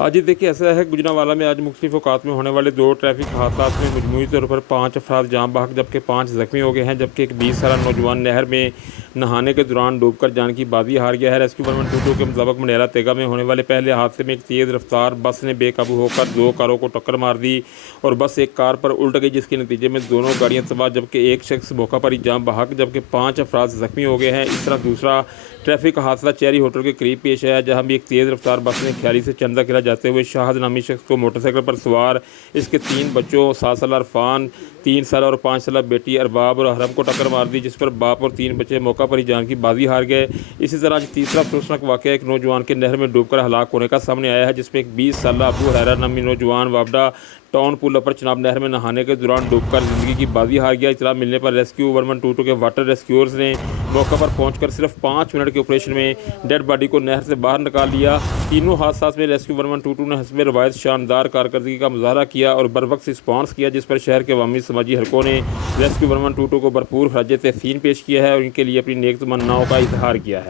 जी देखिए, ऐसा है गुजरांवाला में आज मुख्तलिफ औकात में होने वाले 2 ट्रैफिक हादसात में मजमूई तौर पर 5 अफराद जाँ बहक जबकि 5 ज़ख्मी हो गए हैं, जबकि एक 20 साला नौजवान नहर में नहाने के दौरान डूबकर जान की बाजी हार गया है। रेस्क्यू 112 के मुताबिक मंडेला तेगा में होने वाले पहले हादसे में एक तेज़ रफ्तार बस ने बेकाबू होकर 2 कारों को टक्कर मार दी और बस एक कार पर उल्ट गई, जिसके नतीजे में दोनों गाड़ियाँ तबाह जबकि एक शख्स मौका पर ही जाँ बहक जबकि 5 अफराद ज़ख्मी हो गए हैं। इस तरह दूसरा ट्रैफिक हादसा चेरी होटल के करीब पेश आया, जहाँ भी एक तेज़ रफ्तार बस ने ख्याली से चंदा किला जाते हुए शाहद नामी शख्स को मोटरसाइकिल पर सवार इसके 3 बच्चों 7 साल अरफान, 3 साल और 5 साल बेटी अरबाब और हरम को टक्कर मार दी, जिस पर बाप और 3 बच्चे मौका पर ही जान की बाजी हार गए। इसी तरह आज तीसरा अफसोसनाक वाक़या एक नौजवान के नहर में डूबकर हलाक होने का सामने आया है, जिसमें एक 20 साल अबू हैरा नामी नौजवान वावडा टाउन पुल अपर चनाब नहर में नहाने के दौरान डूबकर ज़िंदगी की बाजी हार गया। इतला मिलने पर रेस्क्यू 1122 के वाटर रेस्क्यूअर्स ने मौका पर पहुंचकर सिर्फ 5 मिनट के ऑपरेशन में डेड बॉडी को नहर से बाहर निकाल लिया। तीनों हादसात में रेस्क्यू 1122 ने हस्ब रवायत शानदार कारकर्दगी का मुजाहरा किया और बरवक्त रिस्पॉन्स किया, जिस पर शहर के अवामी समाजी हलकों ने रेस्क्यू 1122 को भरपूर खराज तहसीन पेश किया है और इनके लिए अपनी नेक तमन्नाओं का इजहार किया है।